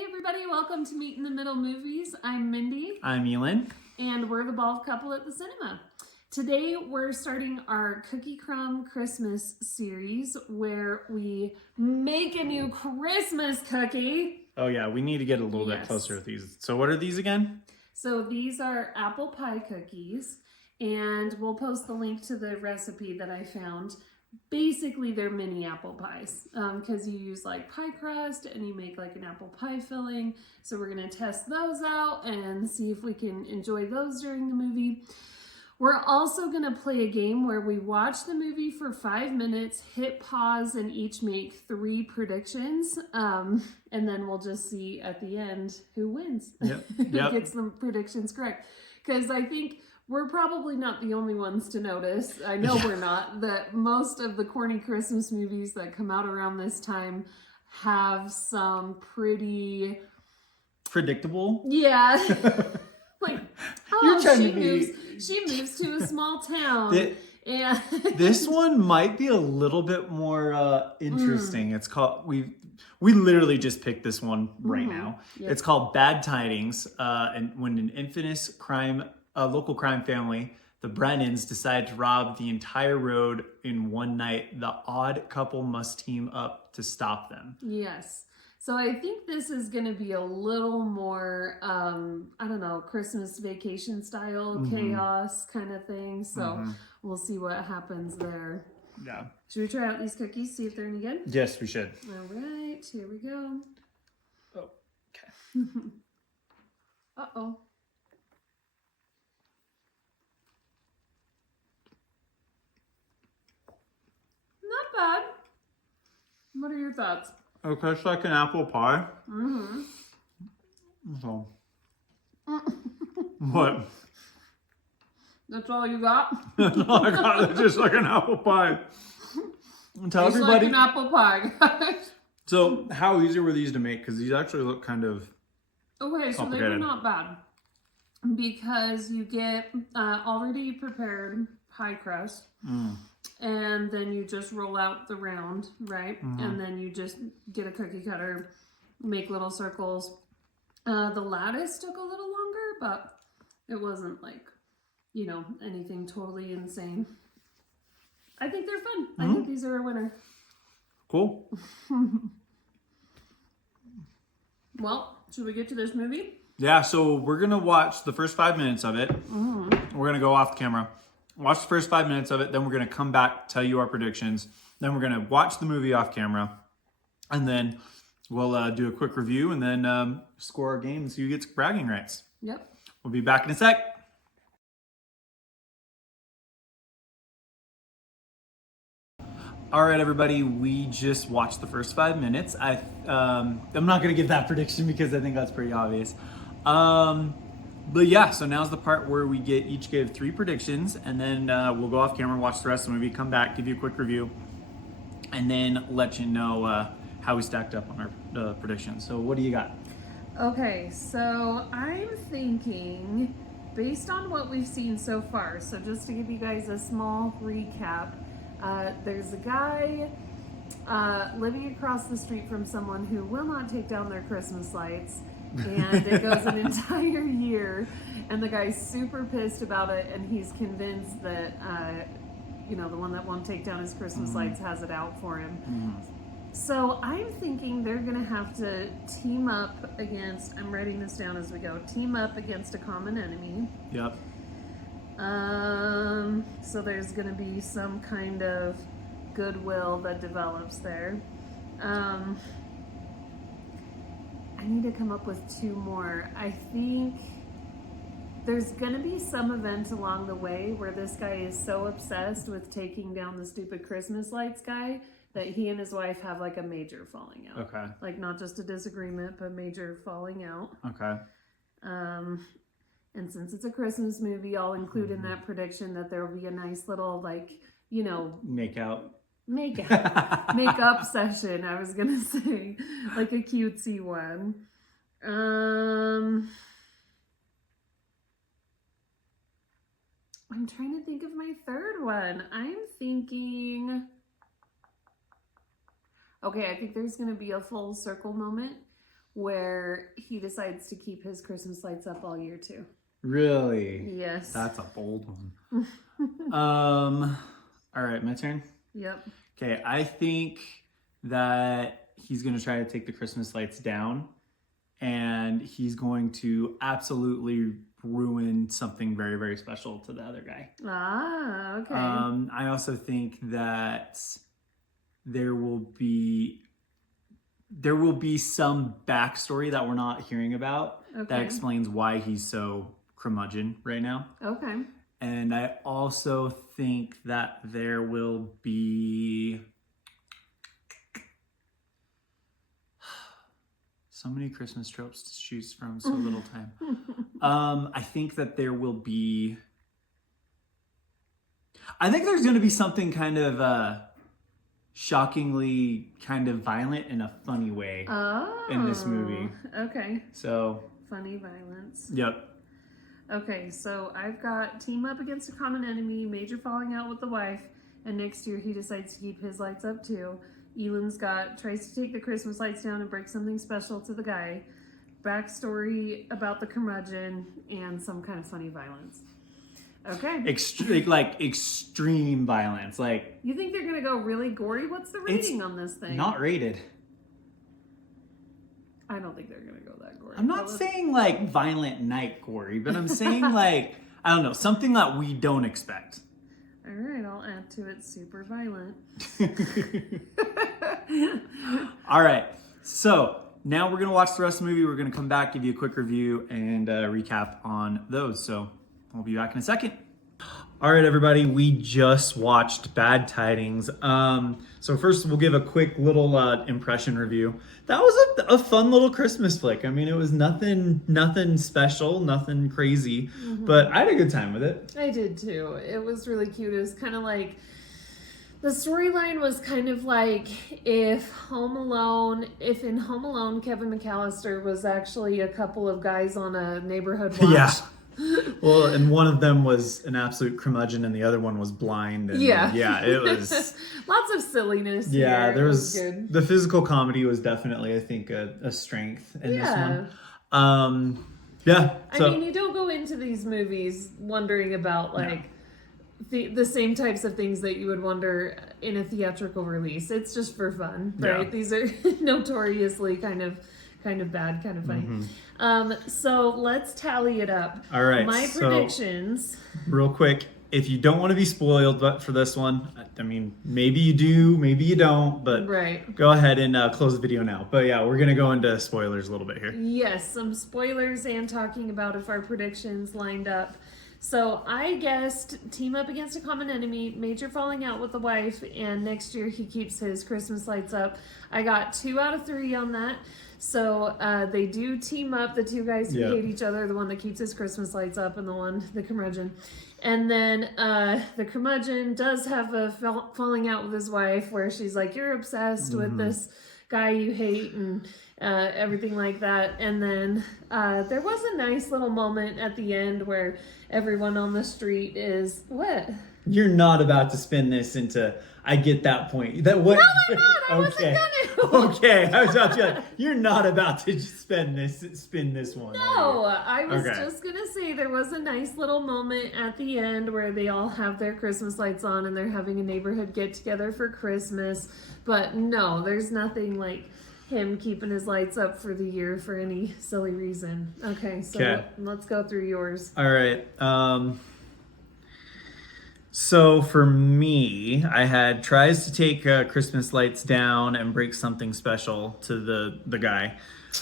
Hey everybody, welcome to Meet in the Middle Movies. I'm Mindy. I'm Elin. And we're the bald couple at the cinema. Today we're starting our Cookie Crumb Christmas series where we make a new Christmas cookie. Oh yeah, we need to get a little bit closer with these. So what are these again? So these are apple pie cookies, and we'll post the link to the recipe that I found. Basically, they're mini apple pies because you use like pie crust and you make like an apple pie filling. So we're going to test those out and see if we can enjoy those during the movie. We're also going to play a game where we watch the movie for 5 minutes, hit pause, and each make 3 predictions. And then we'll just see at the end who wins, who gets the predictions correct. Because I think we're probably not the only ones to notice. I know we're not. That most of the corny Christmas movies that come out around this time have some pretty predictable. Yeah. Like, You're trying to be... she moves to a small town. And this one might be a little bit more interesting. It's called we literally just picked this one right now. Yep. It's called Bad Tidings. And when an infamous local crime family, the Brennans, decide to rob the entire road in one night, the odd couple must team up to stop them. Yes. So I think this is going to be a little more, I don't know, Christmas vacation style chaos kind of thing. So we'll see what happens there. Yeah. Should we try out these cookies, see if they're any good? Yes, we should. All right, here we go. Oh, okay. Uh-oh. Not bad. What are your thoughts? It tastes like an apple pie. So. What? That's all you got? That's all I got. It's just like an apple pie. Tell everybody. Like an apple pie, guys. So, how easy were these to make? Because these actually look kind of okay, so they were not bad. Because you get already prepared pie crust. And then you just roll out the round, right? And then you just get a cookie cutter, make little circles. The lattice took a little longer, but it wasn't like, you know, anything totally insane. I think they're fun. I think these are a winner. Cool. Well, should we get to this movie? Yeah, so we're going to watch the first 5 minutes of it. We're going to go off the camera. Watch the first 5 minutes of it, then we're going to come back, tell you our predictions. Then we're going to watch the movie off camera. And then we'll do a quick review and then score our game and see who gets bragging rights. Yep. We'll be back in a sec. All right, everybody, we just watched the first 5 minutes. I'm not going to give that prediction because I think that's pretty obvious. But yeah, so now's the part where we each give 3 predictions, and then we'll go off camera, watch the rest of the movie, come back, give you a quick review, and then let you know how we stacked up on our predictions. So what do you got? Okay, so I'm thinking, based on what we've seen so far, so just to give you guys a small recap, there's a guy living across the street from someone who will not take down their Christmas lights. And it goes an entire year, and the guy's super pissed about it, and he's convinced that, you know, the one that won't take down his Christmas lights has it out for him. So I'm thinking they're going to have to team up against, I'm writing this down as we go, team up against a common enemy. Yep. So there's going to be some kind of goodwill that develops there. I need to come up with 2 more. I think there's going to be some event along the way where this guy is so obsessed with taking down the stupid Christmas lights guy that he and his wife have like a major falling out. Okay. Like not just a disagreement, but major falling out. Okay. And since it's a Christmas movie, I'll include in that prediction that there will be a nice little, like, you know, Makeup session, I was gonna say, like a cutesy one. I'm trying to think of my third one. I'm thinking, okay, I think there's gonna be a full circle moment where he decides to keep his Christmas lights up all year too. Really? Yes. That's a bold one. All right, my turn. Yep. Okay, I think that he's going to try to take the Christmas lights down, and he's going to absolutely ruin something very, very special to the other guy. Ah, okay. I also think that there will be some backstory that we're not hearing about that explains why he's so curmudgeon right now. Okay. And I also think that there will be so many Christmas tropes to choose from, so little time. I think that there will be... I think there's going to be something kind of shockingly kind of violent in a funny way in this movie. Okay. So... funny violence. Yep. Okay, so I've got team up against a common enemy, major falling out with the wife, and next year he decides to keep his lights up too. Elan's tries to take the Christmas lights down and break something special to the guy. Backstory about the curmudgeon and some kind of funny violence. Okay. Extreme violence. Like, you think they're gonna go really gory? What's the rating on this thing? Not rated. I don't think they're gonna go that gory. I'm not saying like Violent Night gory, but I'm saying like, I don't know, something that we don't expect. All right, I'll add to it super violent. All right, so now we're gonna watch the rest of the movie. We're gonna come back, give you a quick review, and recap on those. So we'll be back in a second. All right, everybody, we just watched Bad Tidings. So first we'll give a quick little impression review. That was a fun little Christmas flick. I mean, it was nothing special, nothing crazy, but I had a good time with it. I did too. It was really cute. It was kind of like, the storyline was kind of like if in Home Alone, Kevin McAllister was actually a couple of guys on a neighborhood watch. Yeah. Well, and one of them was an absolute curmudgeon and the other one was blind. And yeah, it was... lots of silliness. Yeah, here. there was... good. The physical comedy was definitely, I think, a strength in this one. Yeah. So, I mean, you don't go into these movies wondering about, like, the same types of things that you would wonder in a theatrical release. It's just for fun, right? Yeah. These are notoriously kind of bad, kind of funny. So let's tally it up. All right. My predictions. Real quick, if you don't want to be spoiled, but for this one, I mean, maybe you do, maybe you don't, but go ahead and close the video now. But yeah, we're going to go into spoilers a little bit here. Yes, some spoilers and talking about if our predictions lined up. So I guessed team up against a common enemy, major falling out with the wife, and next year he keeps his Christmas lights up. I got 2 out of 3 on that. So they do team up, the two guys who hate each other, the one that keeps his Christmas lights up and the curmudgeon. And then the curmudgeon does have a falling out with his wife where she's like, you're obsessed with this guy you hate and everything like that. And then there was a nice little moment at the end where everyone on the street is, what? You're not about to spin this into... I get that point. That what? No, I'm not. I wasn't gonna. Okay, I was about to. Like, you're not about to spin this one. No, I was just gonna say there was a nice little moment at the end where they all have their Christmas lights on and they're having a neighborhood get together for Christmas. But no, there's nothing like him keeping his lights up for the year for any silly reason. Okay, so let's go through yours. All right. So for me, I had tries to take Christmas lights down and break something special to the guy.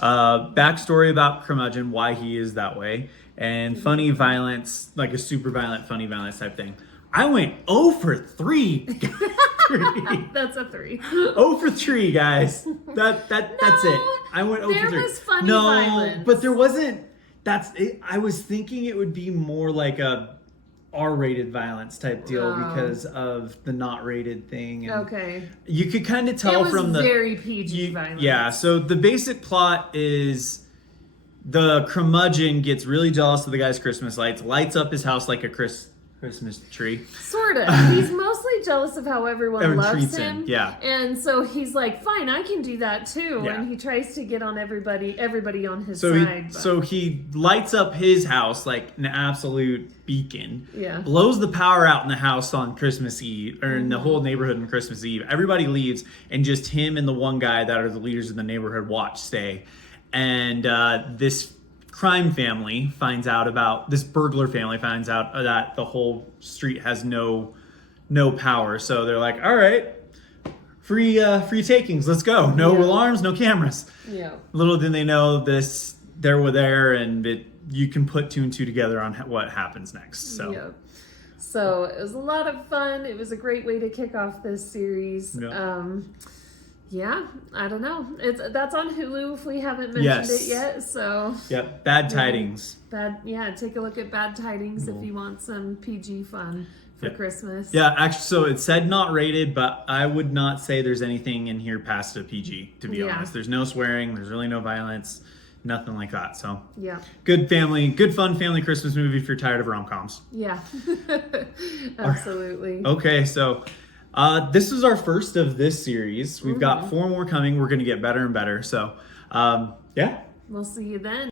Backstory about curmudgeon, why he is that way, and funny violence, like a super violent, funny violence type thing. I went 0 for 3. That's a 3. 0 for 3, guys. That's it. I went 0 for 3. There was funny violence. But there wasn't. That's it. I was thinking it would be more like a R-rated violence type deal because of the not rated thing. And you could kind of tell from the very PG violence. Yeah, so the basic plot is the curmudgeon gets really jealous of the guy's Christmas lights, lights up his house like a Christmas tree. Sort of. He's mostly jealous of how everyone loves treats him. Yeah. And so he's like, fine, I can do that too. Yeah. And he tries to get on everybody on his So side. so he lights up his house like an absolute beacon. Yeah. Blows the power out in the house on Christmas Eve, or in the whole neighborhood on Christmas Eve. Everybody leaves, and just him and the one guy that are the leaders of the neighborhood watch stay. And this crime family finds out about this burglar family finds out that the whole street has no power. So they're like, all right, free takings, let's go. No alarms, no cameras. Yeah. Little did they know this, they were there, and you can put two and two together on what happens next. So yeah. So it was a lot of fun. It was a great way to kick off this series. Yeah, I don't know. That's on Hulu if we haven't mentioned it yet. So yep, Bad Tidings. Take a look at Bad Tidings if you want some PG fun for Christmas. Yeah, actually, so it said not rated, but I would not say there's anything in here past a PG, to be honest. There's no swearing, there's really no violence, nothing like that. So yeah, good fun family Christmas movie if you're tired of rom-coms. Yeah, absolutely. Okay, so this is our first of this series. We've got 4 more coming. We're going to get better and better. So, yeah. We'll see you then.